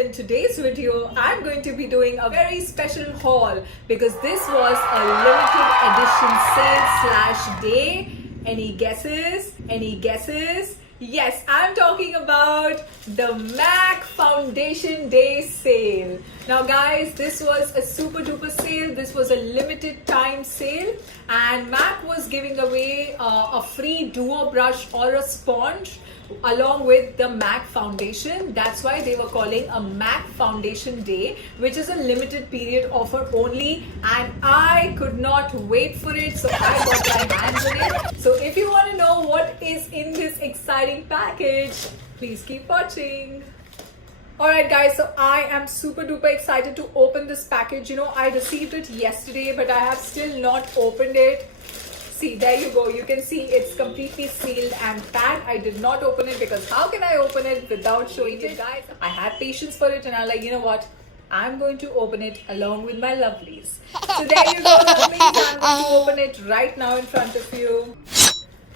in today's video I'm going to be doing a very special haul because this was a limited edition sale slash day. Any guesses? Any guesses? Yes, I'm talking about the MAC Foundation Day sale. Now guys, this was a super duper sale. This was a limited time sale and MAC was giving away a free duo brush or a sponge along with the MAC foundation. That's why they were calling a MAC Foundation Day, which is a limited period offer only, and I could not wait for it, so I got my hands on it. So if you want to know what is in this exciting package, please keep watching. Alright guys, so I am super duper excited to open this package. You know, I received it yesterday but I have still not opened it. See, there you go. You can see it's completely sealed and packed. I did not open it because how can I open it without showing it, guys? I had patience for it and I'm like, you know what? I'm going to open it along with my lovelies. So there you go, lovelies. I'm going to open it right now in front of you.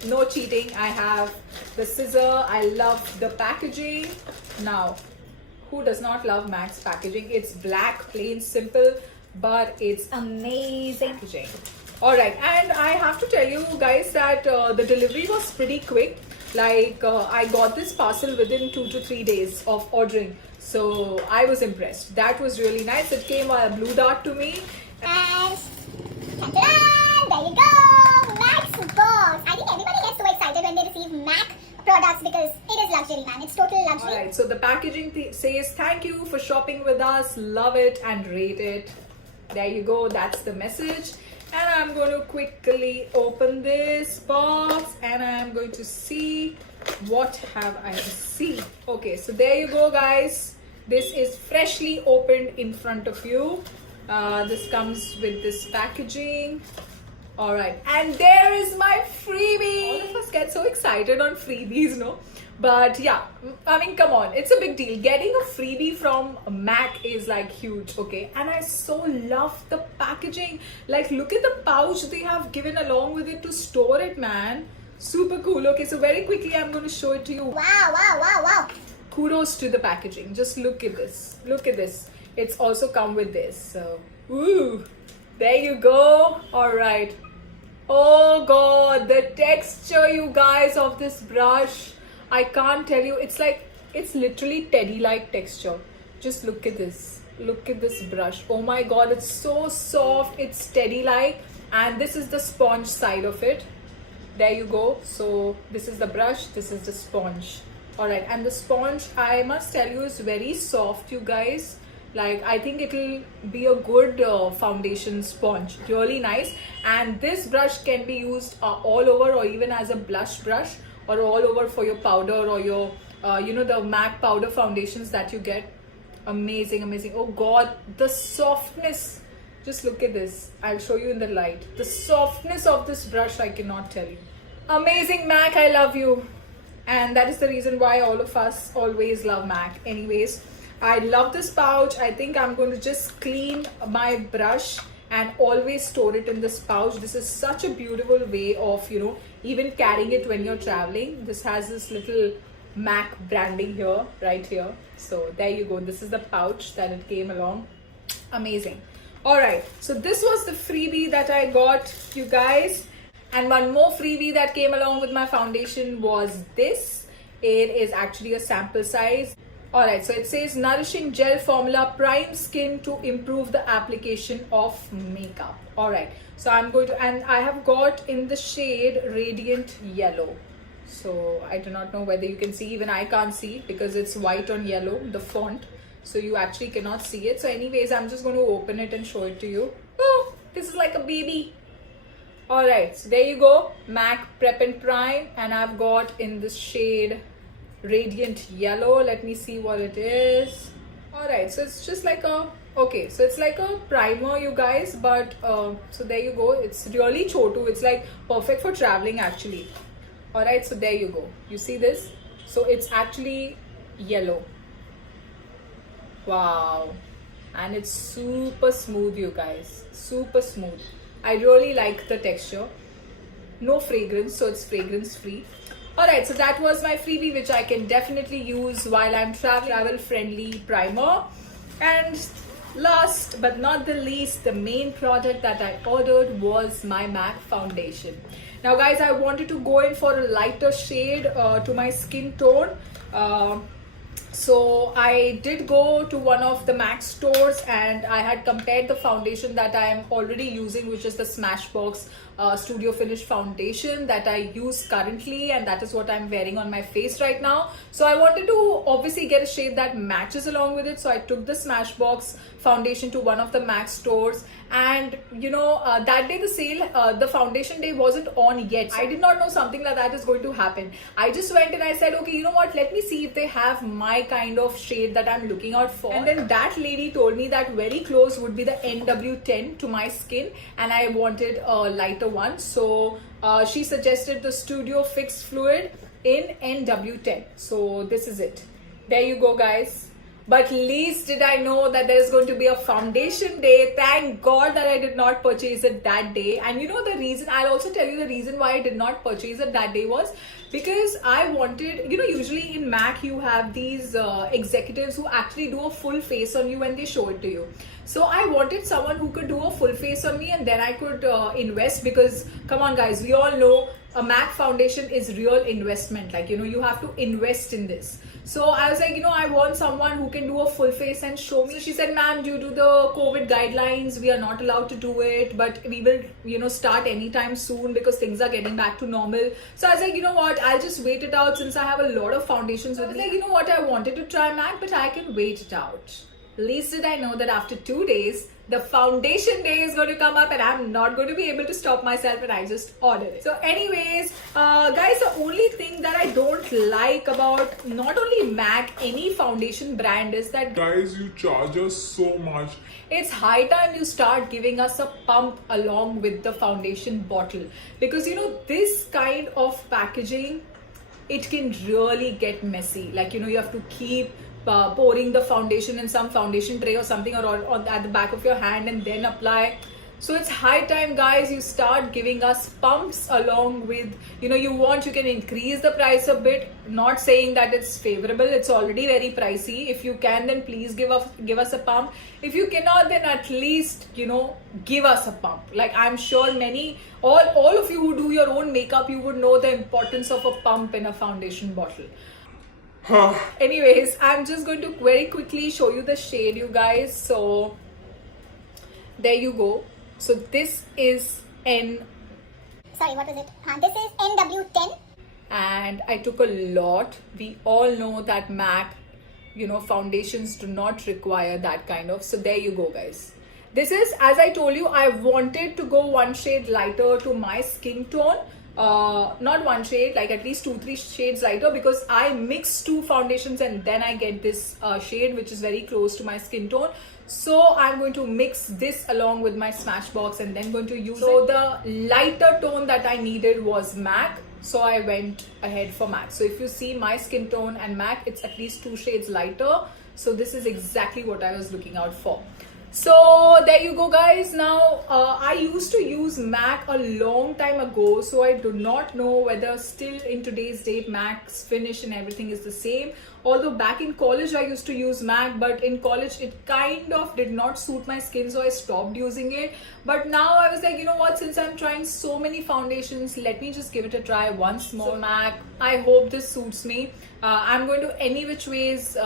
No cheating. I have the scissor. I love the packaging. Now, who does not love MAC's packaging? It's black, plain, simple, but it's amazing packaging. Alright, and I have to tell you guys that the delivery was pretty quick. Like I got this parcel within 2 to 3 days of ordering. So I was impressed. That was really nice. It came via Blue Dart to me. And ta-da! There you go! MAC's box. I think everybody gets so excited when they receive MAC products because it is luxury, man. It's total luxury. Alright, so the packaging says thank you for shopping with us. Love it and rate it. There you go. That's the message. And I'm going to quickly open this box and I'm going to see what have I received. Okay, so there you go guys. This is freshly opened in front of you. This comes with this packaging. Alright, and there is my freebie. All of us get so excited on freebies, no? But yeah, I mean, come on, it's a big deal. Getting a freebie from MAC is like huge, okay? And I so love the packaging. Like, look at the pouch they have given along with it to store it, man. Super cool. Okay, so very quickly, I'm going to show it to you. Wow, wow, wow, wow. Kudos to the packaging. Just look at this. Look at this. It's also come with this. So, ooh, there you go. All right. Oh God, the texture, you guys, of this brush. I can't tell you. It's like, it's literally teddy-like texture. Just look at this. Look at this brush. Oh my God, it's so soft. It's teddy-like. And this is the sponge side of it. There you go. So this is the brush. This is the sponge. Alright, and the sponge, I must tell you, is very soft, you guys. Like, I think it'll be a good foundation sponge. Really nice. And this brush can be used all over or even as a blush brush, or all over for your powder or your, you know, the MAC powder foundations that you get. Amazing, amazing. Oh God, the softness. Just look at this. I'll show you in the light. The softness of this brush, I cannot tell you. Amazing MAC, I love you. And that is the reason why all of us always love MAC. Anyways, I love this pouch. I think I'm going to just clean my brush and always store it in this pouch. This is such a beautiful way of, you know, even carrying it when you're traveling. This has this little MAC branding here, right here. So there you go. This is the pouch that it came along. Amazing. All right. So this was the freebie that I got, you guys. And one more freebie that came along with my foundation was this. It is actually a sample size. Alright, so it says Nourishing Gel Formula Prime Skin to Improve the Application of Makeup. Alright, so I'm going to, and I have got in the shade Radiant Yellow. So I do not know whether you can see, even I can't see because it's white on yellow, the font. So you actually cannot see it. So anyways, I'm just going to open it and show it to you. Oh, this is like a baby. Alright, so there you go. MAC Prep and Prime, and I've got in this shade Radiant Yellow. Let me see what it is. Alright, so it's just like a, okay, so it's like a primer, you guys, but so there you go. It's really chotu. It's like perfect for traveling actually. Alright, so there you go. You see this? So it's actually yellow. Wow. And it's super smooth, you guys. Super smooth. I really like the texture. No fragrance, so it's fragrance free. Alright, so that was my freebie, which I can definitely use while I'm travel friendly primer. And last but not the least, the main product that I ordered was my MAC foundation. Now guys, I wanted to go in for a lighter shade to my skin tone. So I did go to one of the MAC stores and I had compared the foundation that I am already using, which is the Smashbox Studio Finish foundation that I use currently, and that is what I'm wearing on my face right now. So I wanted to obviously get a shade that matches along with it. So I took the Smashbox foundation to one of the MAC stores, and you know, that day the sale, the foundation day wasn't on yet. I did not know something like that is going to happen. I just went and I said, okay, you know what, let me see if they have my kind of shade that I'm looking out for. And then that lady told me that very close would be the NW10 to my skin, and I wanted a lighter one. So she suggested the Studio Fix Fluid in NW10. So this is it. There you go, guys. But least did I know that there's going to be a foundation day. Thank God that I did not purchase it that day. And you know the reason, I'll also tell you the reason why I did not purchase it that day was because I wanted, you know, usually in MAC you have these executives who actually do a full face on you when they show it to you. So I wanted someone who could do a full face on me, and then I could invest, because come on guys, we all know a MAC foundation is real investment. Like, you know, you have to invest in this. So I was like, you know, I want someone who can do a full face and show me. So she said, ma'am, due to the COVID guidelines, we are not allowed to do it, but we will, you know, start anytime soon because things are getting back to normal. So I was like, you know what, I'll just wait it out since I have a lot of foundations with me. Like, you know what, I wanted to try MAC, but I can wait it out. Least did I know that after 2 days, the foundation day is going to come up and I'm not going to be able to stop myself, and I just ordered it. So anyways, guys, the only thing that I don't like about not only MAC, any foundation brand, is that guys, you charge us so much. it's high time you start giving us a pump along with the foundation bottle, because you know, this kind of packaging, it can really get messy. Like, you know, you have to keep pouring the foundation in some foundation tray or something, or at the back of your hand, and then apply. So it's high time, guys, you start giving us pumps along with, you know, you can increase the price a bit. Not saying that it's favorable, it's already very pricey. If you can, then please give us a pump. If you cannot, then at least, you know, give us a pump. Like, I'm sure all of you who do your own makeup, you would know the importance of a pump in a foundation bottle. Anyways, I'm just going to very quickly show you the shade, you guys. So there you go. So this is Sorry, what was it? This is NW10. And I took a lot. We all know that MAC, you know, foundations do not require that kind of. So there you go, guys. This is, as I told you, I wanted to go one shade lighter to my skin tone. Not one shade, like at least 2-3 shades lighter, because I mix 2 foundations and then I get this shade which is very close to my skin tone. So I'm going to mix this along with my Smashbox and then going to use it. So the lighter tone that I needed was MAC, so I went ahead for MAC. So if you see my skin tone and MAC, it's at least 2 shades lighter. So this is exactly what I was looking out for. So there you go, guys. Now I used to use MAC a long time ago, so I do not know whether still in today's date MAC's finish and everything is the same. Although back in college I used to use MAC, but in college it kind of did not suit my skin, so I stopped using it. But now I was like, you know what, since I'm trying so many foundations, let me just give it a try once more. So MAC, I hope this suits me. I'm going to any which ways,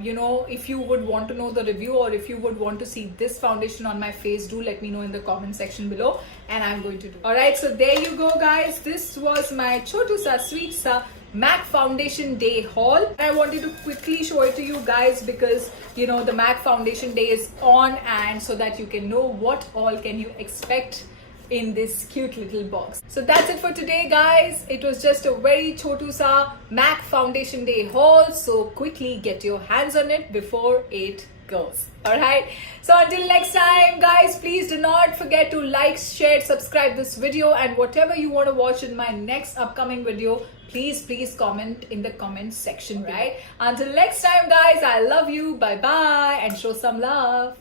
you know, if you would want to know the review or if you would want to see this foundation on my face, do let me know in the comment section below, and I'm going to do. Alright, so there you go, guys. This was my Chotu Sa Sweet Sa MAC Foundation Day haul. I wanted to quickly show it to you guys because, you know, the MAC Foundation Day is on, and so that you can know what all can you expect in this cute little box. So that's it for today, guys. It was just a very Chotu Sa MAC Foundation Day haul, so quickly get your hands on it before it goes. Alright, so until next time, guys, please do not forget to like, share, subscribe this video, and whatever you want to watch in my next upcoming video, please comment in the comment section, right? Until next time, guys, I love you, bye bye, and show some love.